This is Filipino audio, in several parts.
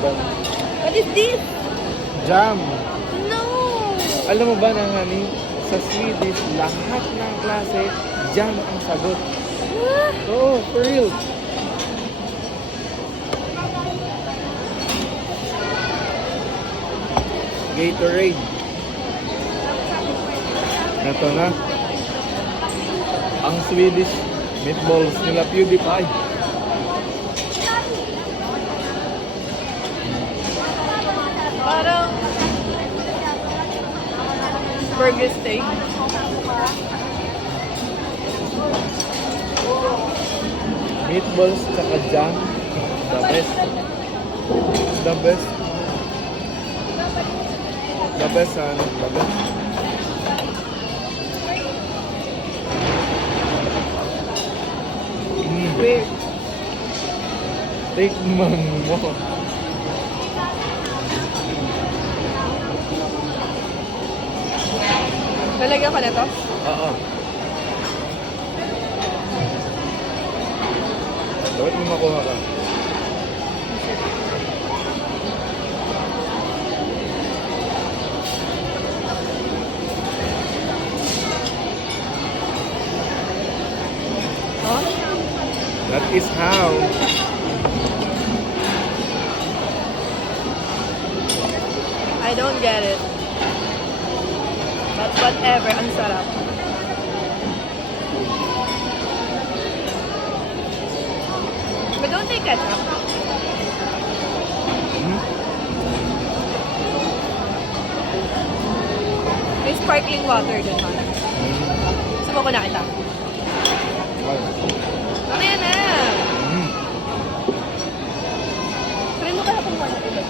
Tinagal. What is this? Jam. No! Alam mo ba na honey, sa Swedish, lahat ng klase, jam ang sagot. Ah, Oo, for real. Gatorade. Ito na. Ang Swedish meatballs nila PewDiePie. parang burger steak. Meatballs tsaka jam. The best. The best. The best, ano? The best. Weird. Tikman mo. Lalagyan ka na to? Oo. Dapat mo makuha ka. Huh? That is how. I don't get it. But whatever, ang sarap. But don't take ketchup. May sparkling water dun, ha? Subukan ko na kita. Mamaya na! Try mo ka na kumuha na ito.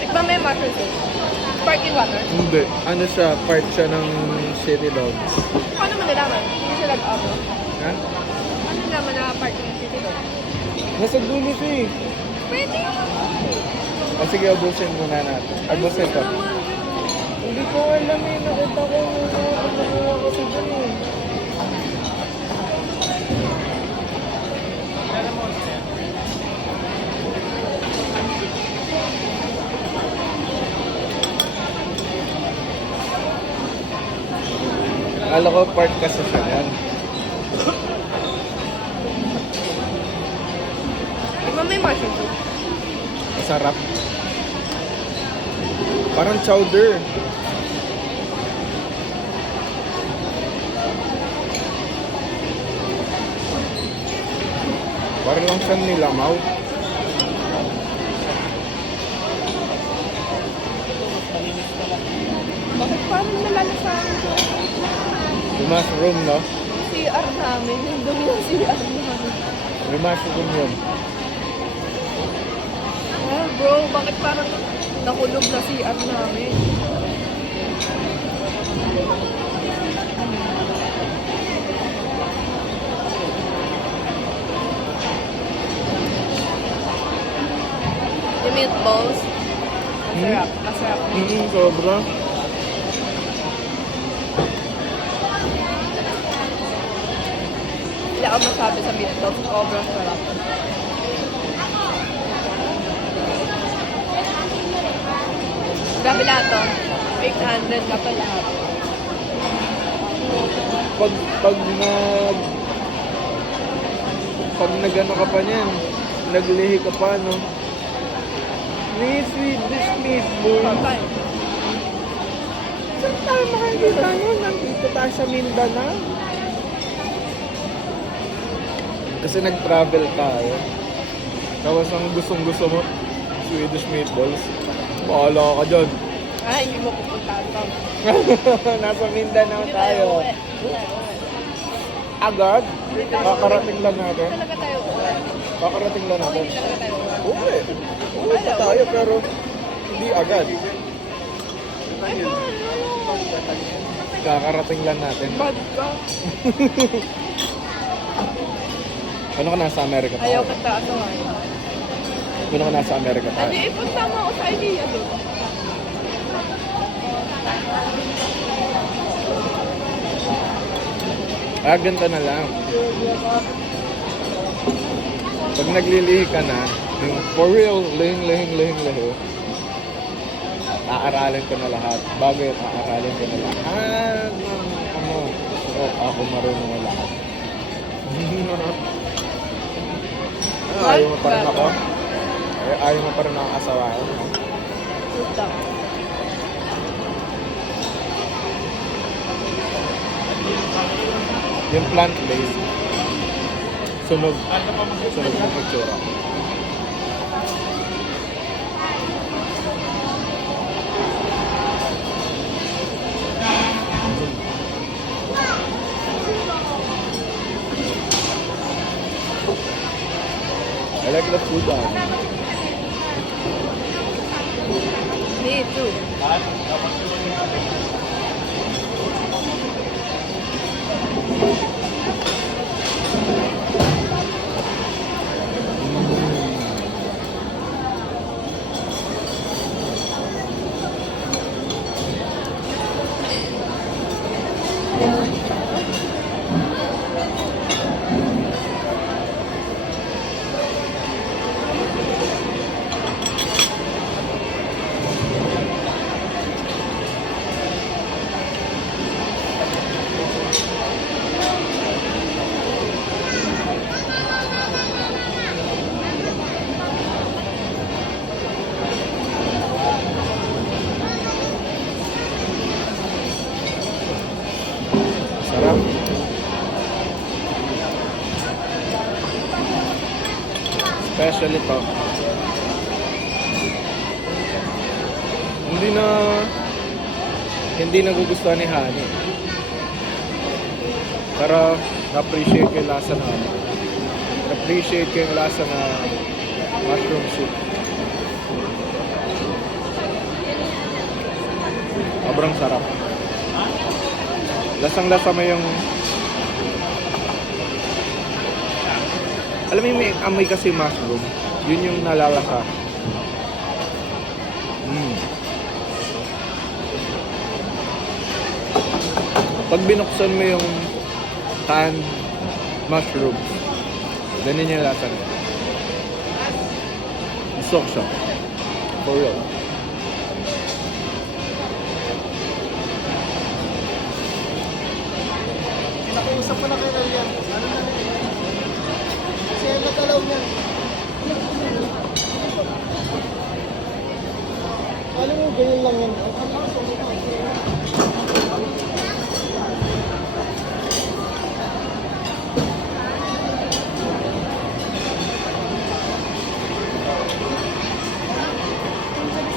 Tikman mo yung mushroom soup. Sparkling water. Hindi. Ano siya? Part siya ng City Dogs. Paano mo nalaman? Hindi siya nag-ako. Ha? Ano naman na part ng city doon? Nasa dulo siya eh. Pwede. O sige, ubusin muna natin. Ubusin ko. Hindi ko alam eh. Nakita ko muna. Nakuha ko sa dun eh. Akala ko part kasi siya yan. Tikman mo yung mushroom soup. Masarap. Parang chowder. Parang lang siyang nilamaw. Bakit parang nalalasahan ko? Yung mushroom, no? CR namin. Yung dumi ng CR namin. Yung mushroom yun. Ah, bro, bakit parang nakulog na CR namin? Yung meatballs. Masarap. Masarap. Sobra. Hindi ako masabi sa meatballs. Sobrang sarap. Grabe lahat to. 800 na pa lahat. Pag nag-ano ka pa niyan, naglihi ka pa, no? May Swedish meatball. Patay. Saan tayo makikita nun? Nandito tayo sa Mindanao. Kasi nag-travel tayo. Tapos ang gustong-gusto mo, Swedish meatballs. Bahala ka dyan. Ay, hindi mo pupuntahan to. Nasa Mindanao Hindi tayo. uwi. Agad? Kakarating lang natin. Hindi talaga tayo uwi. Kakarating lang natin. Hindi talaga tayo uwi. Uwi. Uwi pa tayo pero hindi agad. Ay, Kakarating lang natin. bad ka. Ano ka nasa Amerika tayo? Ayaw kita ano ay. Ano ka nasa Amerika tayo? Hindi, ipunta mo ako sa idea doon. Ganito na lang. Pag naglilihi ka na, yung for real, lihing, aaralin ko na lahat. Bago yun, aaralin ko na lahat ng ano. So, ako marunong na lahat. Ayaw mo pa rin ako? Ayaw mo pa rin ako asawahin? Puta. Yung plant-based, sunog yung itsura. I like the food Me too. Sarap. Special ito. Hindi nagugustuhan ni Hani. Pero na-appreciate ko yung lasa na ano. Na-appreciate ko yung lasa na mushroom soup. Sobrang sarap. Lasang-lasa mo yung... Alam mo yung may amoy kasi mushroom. Yun yung nalalasa. Pag binuksan mo yung canned mushrooms, ganun yung lasa niya. Sok siya. For real. Nakiusap ko na kay Ralian. Kasi nagalaw niya. Alam mo, ganyan lang yan.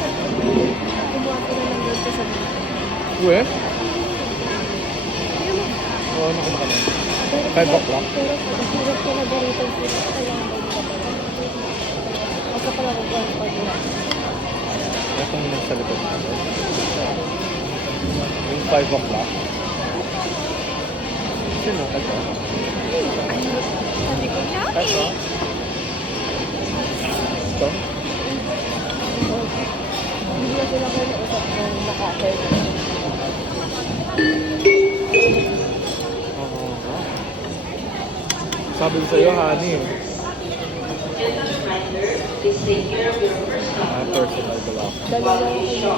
Kumuha ko na lang dito sa Uwe? Oo, ano ka ba kami? 5 o'clock? Pero hirap ko na ganito sila. Kailangan ba yung Basta pala nag-work pa din. Ito yung nasa likod natin. Yung 5 o'clock. Sino? Ito? Sabi ko, Naki! Ito? Ito? sila kayo usap ng naka-attend. Oo. Sabi ko sa'yo, honey. Personal ko lang. Dalawa ko.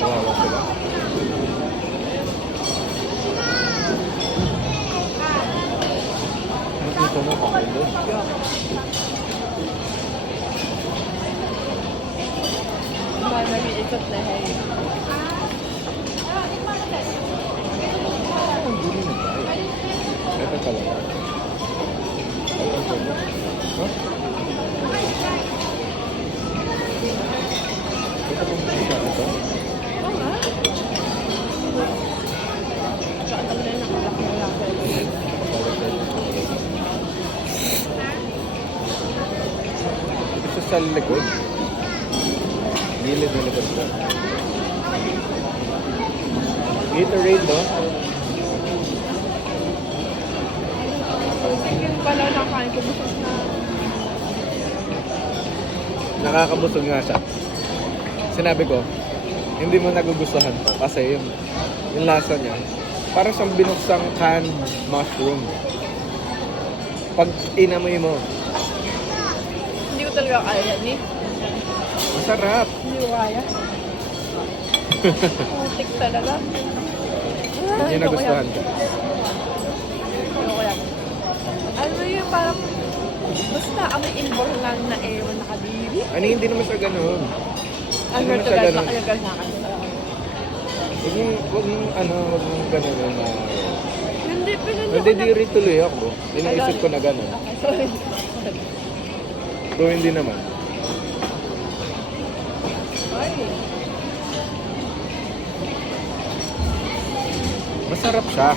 Kawawa sila. Nakita mo ako doon. Maliikot na hair. Ang dumi na tayo. Ito talaga. Ito talaga. Huh? Ito pong isa ito. Oo nga. Saan naman na nakalak na lang. Ito sa likod. Gilid na likod ko. Gatorade, no? Yung pala nakain ko busog na. Nakakabusog nga siya. Sinabi ko, hindi mo nagugustuhan to kasi yung lasa niya, para siyang binuksang canned mushroom. Pag inamoy mo, Hindi ko talaga kaya yan eh. masarap. Hindi ko kaya. Putik talaga. Hindi nagustuhan ko. Ano ko yan? Ano yun, parang basta amoy inborn lang na ewan nakadiri. Ano, hindi naman siya ganun. Ano naman to siya guys, ganun. nakayagal na kasi. Huwag mong ganun na... Hindi, pinili ko na. Nadidiri tuloy ako. Iniisip ko na ganun. Okay, sorry. Pero hindi naman. Ay. Masarap siya.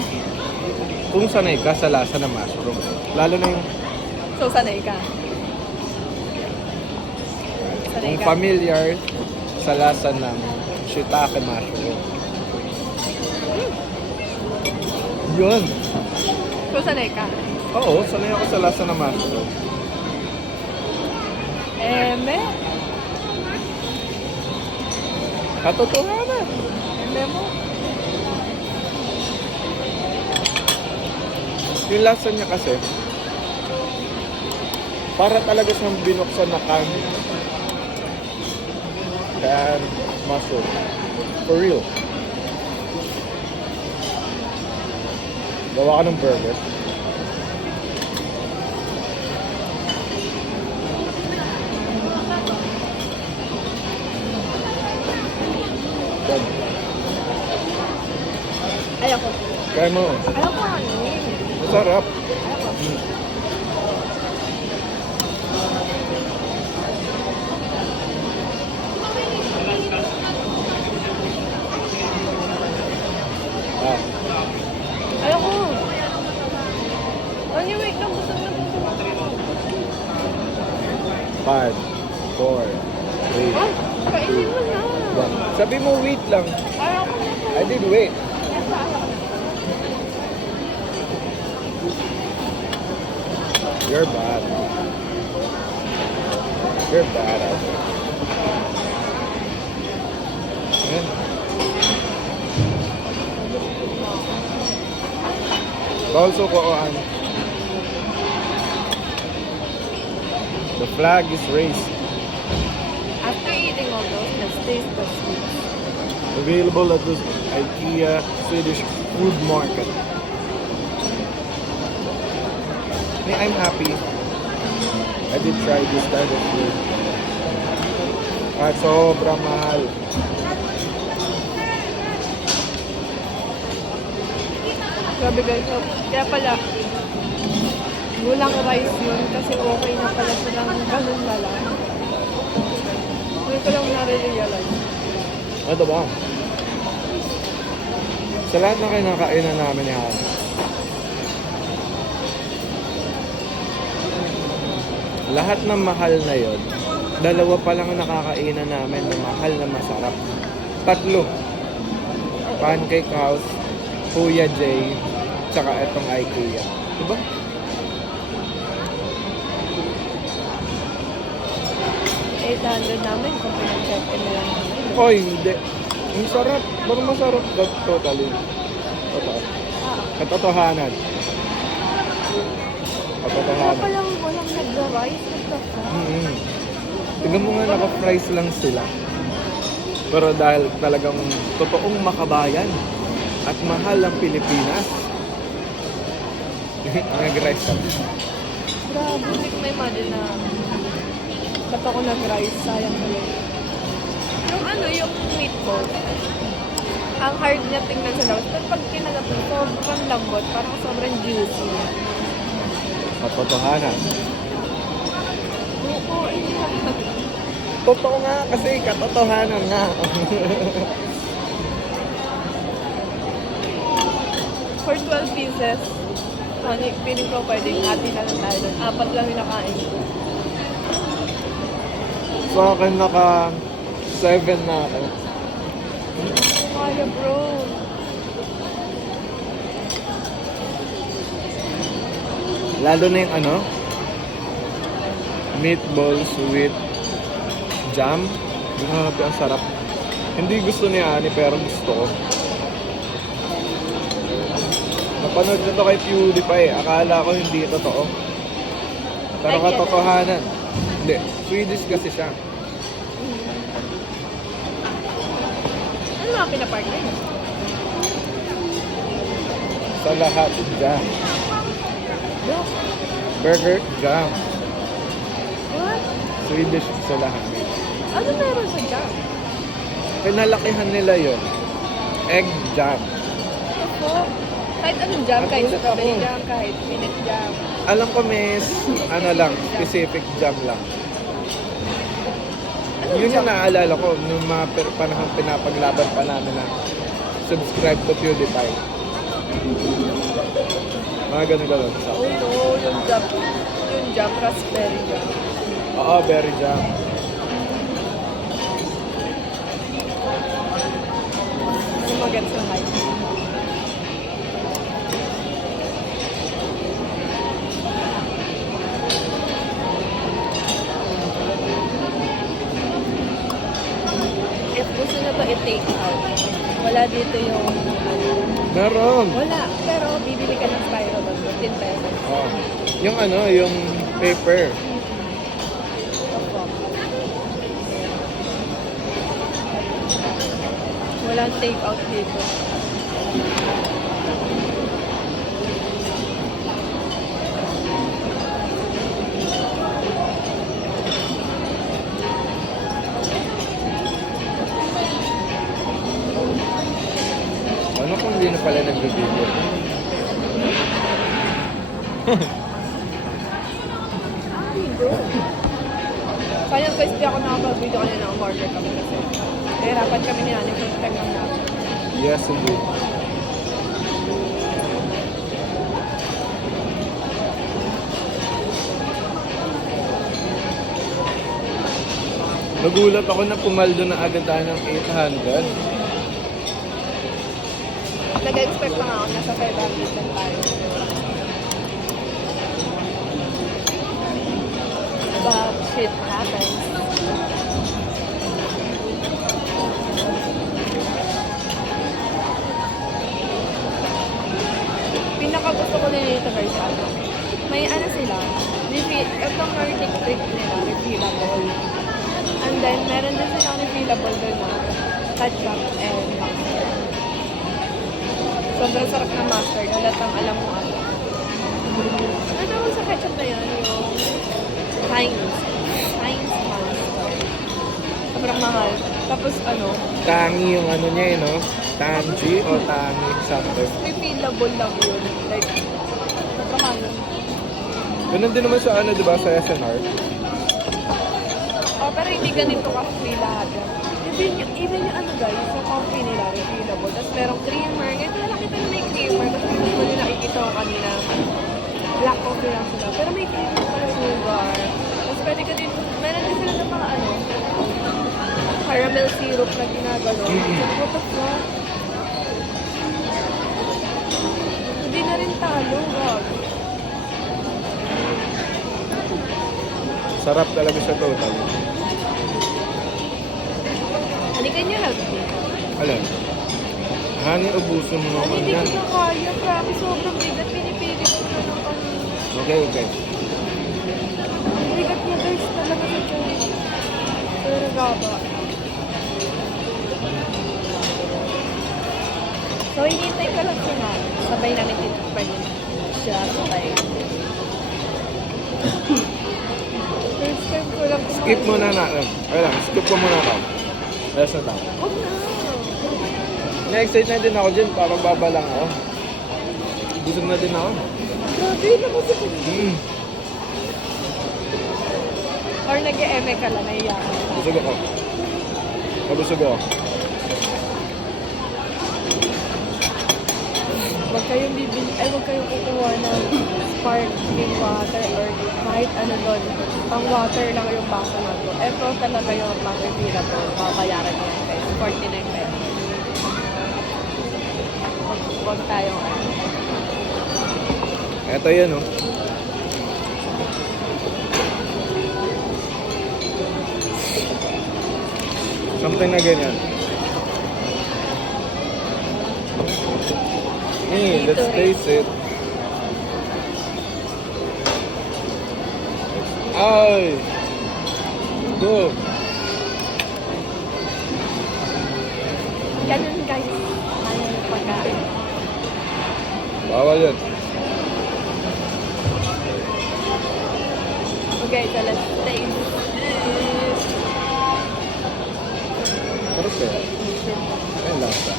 Kung sanay ka sa lasa ng mushroom. Lalo na yung So, sanay ka? Sanay kung ka? familiar sa lasa ng shiitake mushroom. Yun. So, sanay ka? Oo, sanay ako sa lasa ng mushroom. Eme? Katotohanan. Eme mo? Yung lasa niya kasi, para talaga siyang binuksan na canned mushroom. For real. Gawa ka ng burger. Yan. Ayoko. Kaya mo, Ayoko ano. masarap. Ah, Ayoko. Ano, wait lang. Busog na busog ako. 5, 4, 3, Ay, kainin mo na. 1. Sabi mo wait lang. Ayoko na po. I did wait. You're bad. You're bad at it. Ayan. Also, kuhaan. The flag is raised. After eating all those, let's taste the sweets. Available at the IKEA Swedish Food Market. I'm happy. I did try this kind of food. At sobrang mahal. Grabe guys, so, kaya pala, gulang rice yun kasi okay na pala silang ganun na lang. Hindi ko lang nare-realize. Ano ba? Sa lahat na kinakainan namin ni Hana, lahat ng mahal na yon, dalawa pa lang ang nakakainan namin na mahal na masarap. Tatlo. Pancake House, Kuya J, tsaka etong IKEA. Diba? $800 namin kung pinag-check-in na lang namin. Oy, hindi. Ang sarap. Bago masarap. Totally. Totoo. Katotohanan. Kaya Katotohanan. palang walang nag-rice. Mm-hmm. Tingnan mo nga, naka-fries lang sila. Pero dahil talagang totoong makabayan at mahal ang Pilipinas, nag-rice kami. Grabe, hindi ko ma-imagine na ba't ako nag-rice, sayang ko yun. Yung ano, yung meatball, ang hard niya tingnan sa labas. Pero pag kinagat mo, sobrang lambot, parang sobrang juicy. Katotohanan. Oo, Totoo nga kasi katotohanan nga. For 12 pieces, feeling ko pwedeng hati na lang tayo doon. 4 lang yung nakain ko. Sa akin naka 7 na ako. Kaya bro. Lalo na yung ano, meatballs with jam. Grabe, ang sarap. Hindi gusto ni Ani pero gusto ko. Napanood na to kay PewDiePie. Akala ko hindi totoo. Pero I get it. katotohanan. Hindi. Swedish kasi siya. Ano mga pinapartner mo? Sa lahat, jam. Dok, Burger, jam. what? Swedish sa lahat. Ano meron sa jam? Pinalakihan nila yon. Egg jam. Ako, kahit anong jam, kahit Nagulat strawberry ako. jam, kahit peanut jam. Alam ko miss, ano lang, specific jam lang. Anong Yun jam? yung naalala ko nung mga panahon pinapaglaban pa namin na subscribe to PewDiePie. Mga ganun. Oh no, yung jam. Yung jam, raspberry jam. Oo, berry jam. Ano magets na hype? If gusto nyo to i-take out, wala dito yung ano. Meron. Wala, pero bibili ka ng Spyro doon, 15 pesos. Oh. Yung ano, yung paper. Opo. Walang take out dito. Ano kung hindi na pala nagbe-video? Ay, bro. Sayang guys, di ako nakapag-video kanina na umorder kami kasi nahirapan kami ni Ani first time lang namin. Yes, indeed. Nagulat ako na pumaldo na agad tayo ng 800. Nag-expect lang ako, nasa 500 lang tayo. But shit happens. Pinaka-gusto ko din dito guys, ano, may ano sila, itong Nordic trick nila, refillable. And then, meron din sila refillable din na ketchup and mustard. Sobrang sarap ng mustard, halatang alam mo ano. Ano sa ketchup na yan, yung Heinz mustard. Sobrang mahal. Tapos ano, Tangi yung ano niya eh, no? Tangy o tangi something. refillable lang yun. Like, sobrang mahal. Ganun din naman sa ano, di ba, sa SNR? Oh, pero hindi ganito ka-free lahat yan. Even yung ano guys, yung coffee nila, refillable. Tapos merong creamer. Ganito na nakita na may creamer. Tapos hindi ko nila nakikita ko kanina. Black coffee lang sila. Pero may creamer pala sugar. pwede ka din, meron din sila ng mga ano, caramel syrup na ginagano. What the fuck? Hindi na rin talo, wag. Sarap talaga siya total. Halikan niyo lang. Alam, hani ubusin mo naman Hindi yan. ko na kaya, promise, sobrang bigat. Pinipili ko na ng kanina. Okay, okay. Ang bigat niya guys, talaga sa tiyan. Pero nagaba. So, hinihintay ka lang sila. Sabay namin titikpan yun. Siya, sabay. First time ko lang kumain. Skip muna na. Ay lang, skip ko muna ako. Ayos na tao. Huwag na. Na-excite na din ako dyan, parang babalang ako. Busog na din ako. Grabe na kasi ko. Or nag-e-eme ka lang, naiyakan ka. Busog ako. Kabusog ako. Huwag kayong bibili, ay huwag kayong kukuha ng sparkling water or kahit ano doon. Pang water lang yung baso na to. Ito talaga yung pang-revira to. Babayaran niya guys. 49 pesos. Huwag tayong ano. Eto yun, oh. Something na ganyan. Hey, let's taste it. Ay! Go! Ganun guys. Ano yung pagkain. Bawal yan. Okay, so let's taste this. Sarap kaya. Ayun lasa.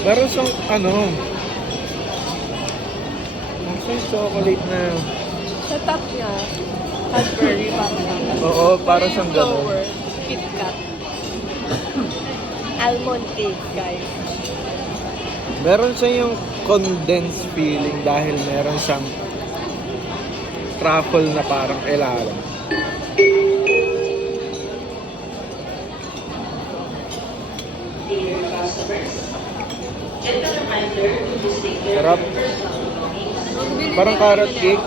Meron siyang ano, yung chocolate na, Sa top niya, Cadbury parang naman. oo, para siyang gano'n. Lower, Kit Kat. Almond cake, guys. Meron siya yung condensed feeling dahil meron siyang truffle na parang ilalim. Sarap. Parang carrot cake.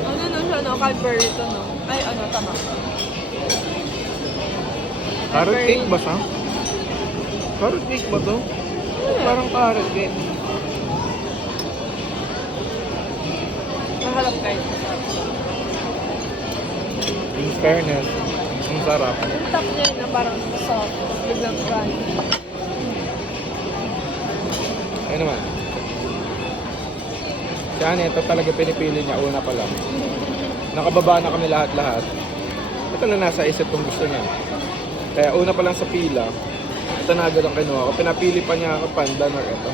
Ano no siya, no? Cadbury to, no? Ay, ano, tama. Carrot cake ba siya? Carrot cake ba to? Parang carrot cake. Mahalap guys. In fairness, ang sarap. Yung top niya na parang soft, tapos biglang crunchy. Ayun naman. Si Ani, ito talaga pinipili niya una pa lang. Nakababa na kami lahat-lahat. Ito na nasa isip kung gusto niya. Kaya una pa lang sa pila, ito na agad ang kinuha ko. Pinapili pa niya ako pandan or ito.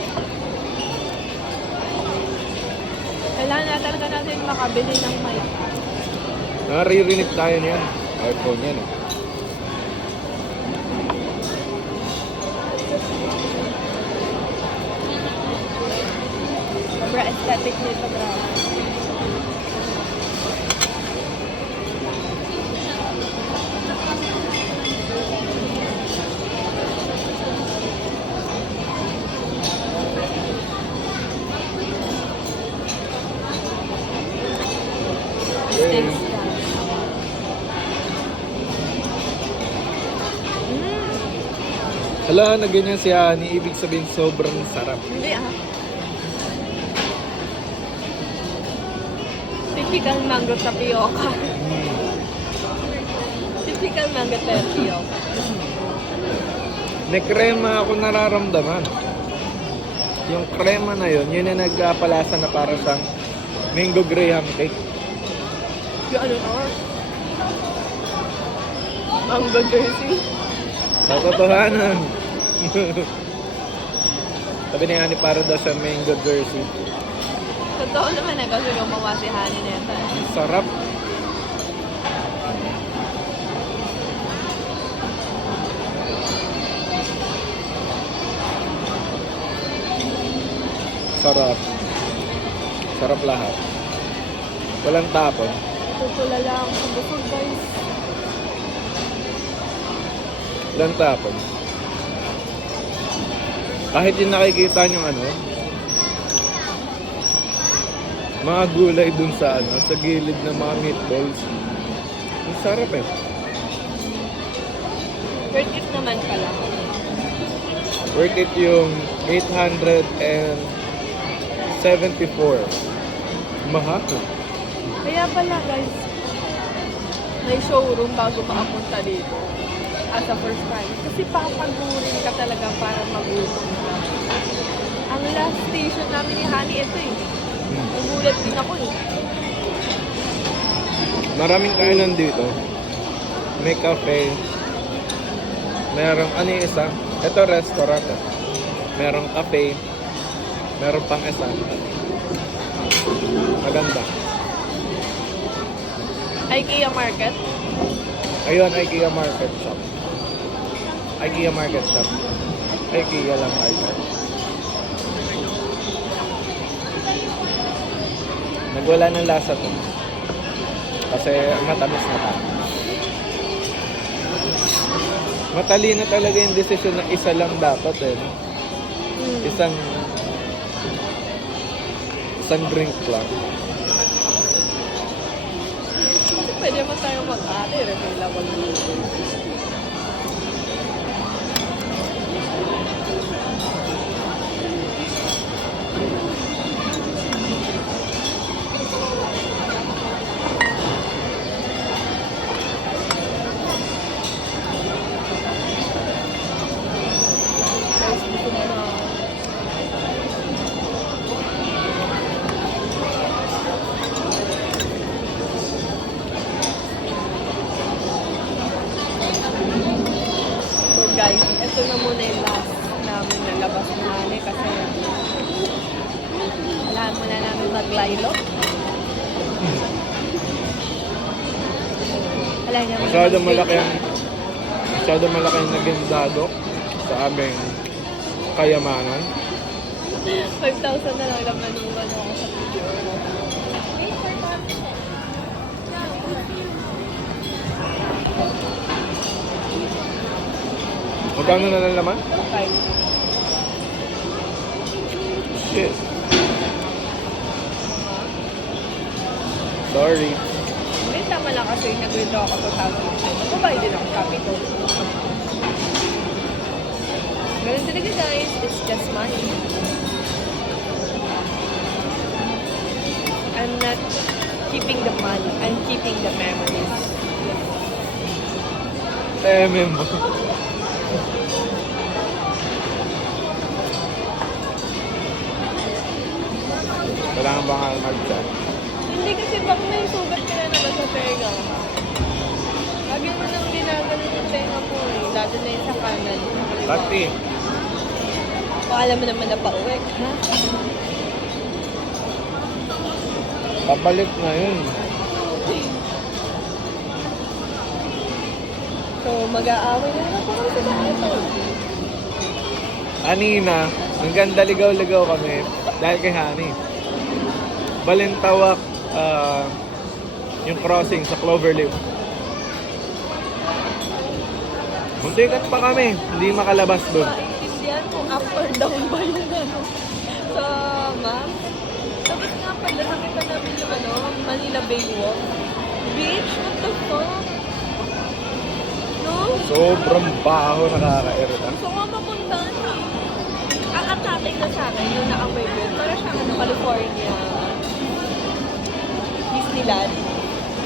Kailangan na talaga natin makabili ng mic. Naririnig tayo niyan. iPhone yan eh. Sobrang aesthetic nito, grabe. Steaks guys. Hala, na ganyan si Ani. Ibig sabihin sobrang sarap. Hindi ah. Typical mango tapioca. Typical mango tapioca. May krema ako nararamdaman. Yung krema na yun, yun yung nagpalasa na para sa mango graham cake. Yung ano to? Mango jersey. Katotohanan. Sabi ni Ani para daw sa mango jersey. Totoo naman kasi gumawa si Hani neta. Ang sarap. Sarap. Sarap lahat. Walang tapon. Tutulala ako sa busog, guys. Walang tapon. Kahit yung nakikita nyo mga gulay dun sa sa gilid ng mga meatballs. Ang sarap eh. Worth it naman pala. Worth it yung 874. Mahal. Kaya pala, guys, may showroom bago makapunta dito. As a first time. Kasi papagurin ka talaga para mag-ulong ka. Ang last station namin ni Honey, ito eh. Nagulat din ako eh. Maraming kainan dito. May cafe. Merong yung isa. Ito restaurant. Merong cafe. Meron pang isa. Maganda. IKEA Market. Ayun, IKEA Market Shop. IKEA Market Shop. IKEA lang market. Nagwala ng lasa to. Kasi matamis na pa. Matalino talaga yung desisyon na isa lang dapat eh. No? Isang drink lang. Kasi pwede mo tayo mag-ate. Available mo. Guys, ito na muna yung last namin na labas na Honey kasi alam mo na namin mag-lilo. Alam niya Masyado malaki ang naging dado sa aming kayamanan. 5,000 na lang naman yung ako sa video. Magkano na lang naman? 5. Shit. Sorry. Hindi, tama lang kasi nag-withdraw ako 2,000. Magbabayad din ako sabi ko. Ganun talaga guys, it's just money. I'm not keeping the money, I'm keeping the memories. Mo. Kailangan ba nga mag-chat? Hindi kasi baka may sugat ka na naman sa tenga. Lagi mo nang ginaganon yung tenga mo eh. Lalo na yung sa kanan. Pati. Baka alam mo naman na pauwi. Ha? Pabalik na yun. So, mag-aaway na lang ako sa ito. Kanina, ang ganda ligaw-ligaw kami dahil kay Honey. Balintawak, yung crossing sa Cloverleaf. Muntikan pa kami, hindi makalabas doon. Maintindihan kung up or down ba yung sa map. Tapos nga pala, nakita namin yung Manila Bay Walk. Beach? What the fuck? No? Sobrang baho, nakaka-irita. Gusto ko mapuntahan na. Ang atake na sa akin, yung naka-wave yun, para siyang California. Disneyland.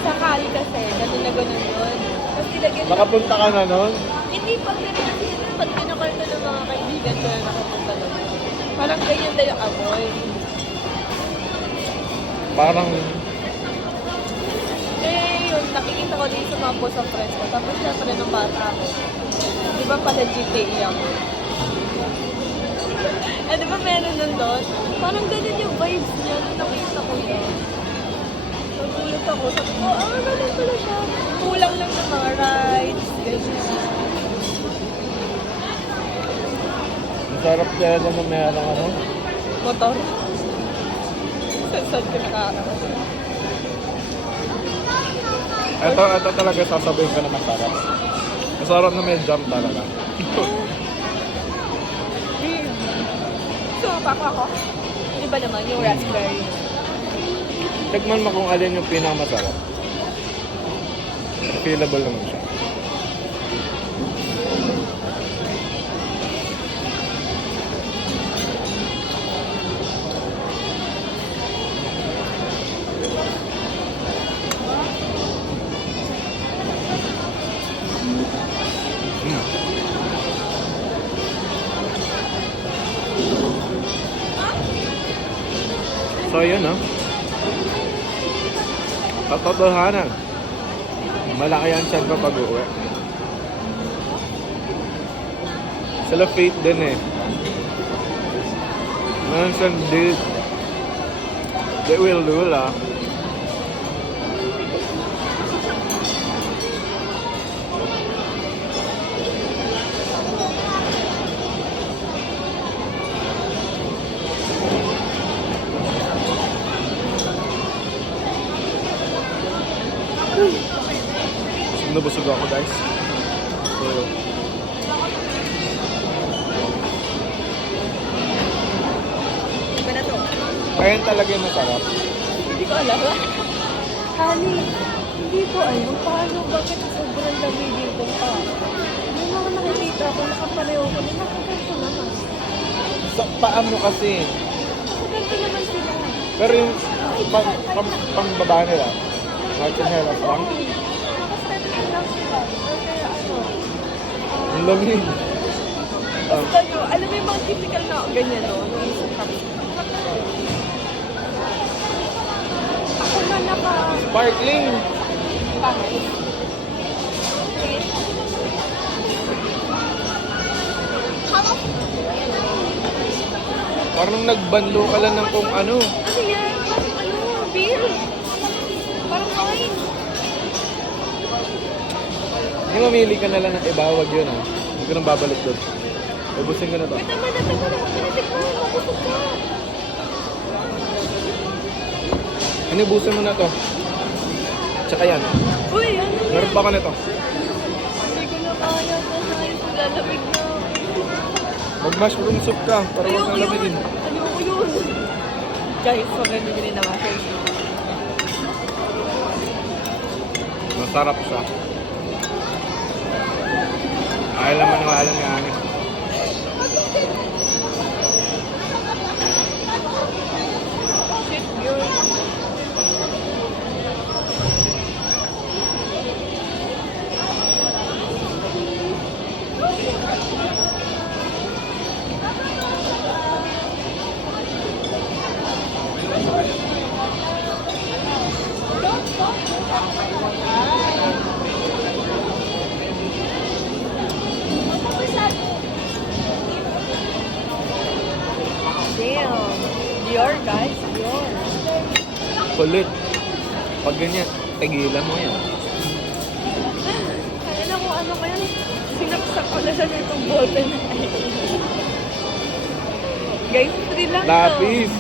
Sa Cali kasi, ganun na ganun yun. Tapos nilagyan Nakapunta ka na nun? Hindi, pag kasi pag kinakarto ng mga kaibigan ko na nakapunta doon. Parang ganyan na yung amoy. Parang, Yun, nakikita ko din sa mga post of friends ko. Tapos syempre nung bata ako, di ba pala GTA ako? Di ba meron nun doon? Parang ganun yung vibes niya nung nakita ko yun. Nagulat ako, sabi ko, ganun pala siya. Kulang lang ng mga rides, ganyan. masarap talaga mamaya ng Motor. Saan ka nakakarating? Ito talaga sasabihin ko na masarap. Masarap na may jam talaga. So, pako ako? Iba naman yung raspberry. Tikman mo kung alin yung pinakamasarap. Feelable naman siya. So yun, no? Katotohanan. Malaki ang tiyan ko pag-uwi. Sila faith din eh. Minsan they will do lah. Nabusog ako guys. So, Iba na to. kaya talaga yung masarap. Hindi ko alam. Honey, hindi ko alam paano bakit sobrang lamigin ko pa. May mga nakikita ko, nakapareho ko, nakaganto naman. Sa paa mo kasi. Nakaganto naman sila. Pero yung pang-baba nila, nachinelas lang. Nakaganto lang sila. Or kaya ano, Ang lamig. basta yun, alam mo yung mga typical na ganyan, no? Nung isang cup. Ako na Sparkling! pangit. Parang nagbanlo ka lang ng kung ano. Ano yan? Ano? Beer? Parang wine. Hindi mamili ka na lang ng iba, wag yun ah. Hindi ko nang babalik doon. Ubusin ko na to. Wait naman, tinatikman mo. Mabusog ka. Inubusin mo na to. Tsaka yan. Uy, ano yan? Meron pa ka nito. Hindi ko na kaya sa size. Lalamig na. Mag-mushroom soup ka para wag Ayoko kang lamigin. yun. Ayoko yun. Guys, maganda din na mushroom soup. Masarap siya. Ay naman ng alam ni Ani. Shit, yun. Damn. Dior, guys. Dior. Kulit. Pag ganyan, tigilan mo yan. Kaya na kung ano kaya. Sinaksak ko na sa itong ballpen. Guys, free lang to. Lapis.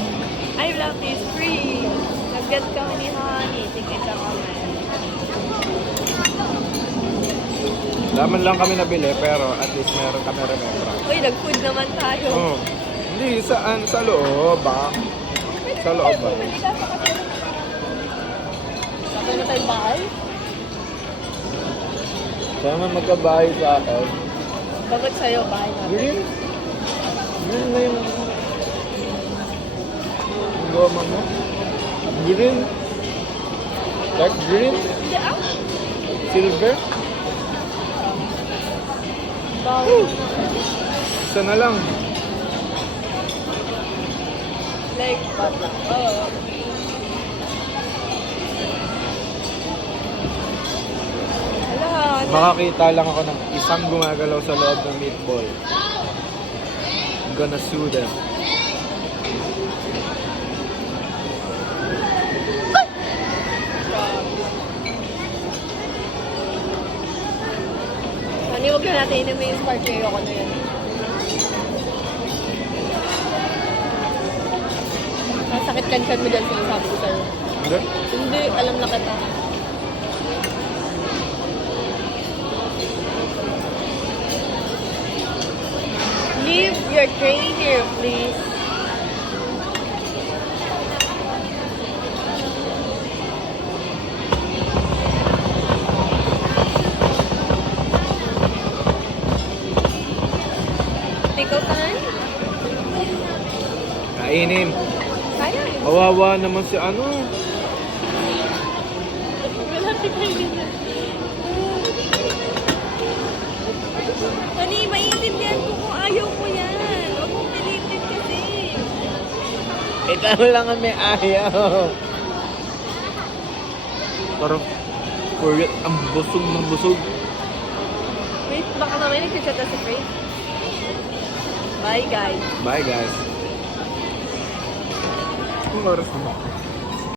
Ay, lapis. Free. Nag-get kami ni Honey. Tingin sa kami. Laman lang kami nabili pero at least meron kami remembrance. Uy, nag-food naman tayo. Oh. Hindi, saan? Sa loob ba? Sa loob ba? Kapag na tayong bahay? Sana magkabahay sa akin. Babag sa'yo, bahay natin. Green? Green na yung goma mo? Green? Dark green? Hindi ah. Silver? Bawal. Isa na lang. Like, bata. Oo. Hala, Makakita lang ako ng isang gumagalaw sa loob ng meatball. I'm gonna sue them. Honey, huwag na natin inumin yung sparkling ako na yan. Masakit kan mo dyan, sinasabi ko sa'yo. Hindi? Hindi, alam na kita. Leave your tray here, please. Pickle time? Kainin. Kaya. Kawawa naman si ano. Wala pikainin na. Ani, maintindihan ko kung ayaw ko yan. Huwag mong pilitin kasi. Ikaw lang ang may ayaw. Parang, Korean, ang busog ng busog. Wait, baka mamaya nagchat na si Faith. Bye, guys. Bye guys. Ang oras na ba?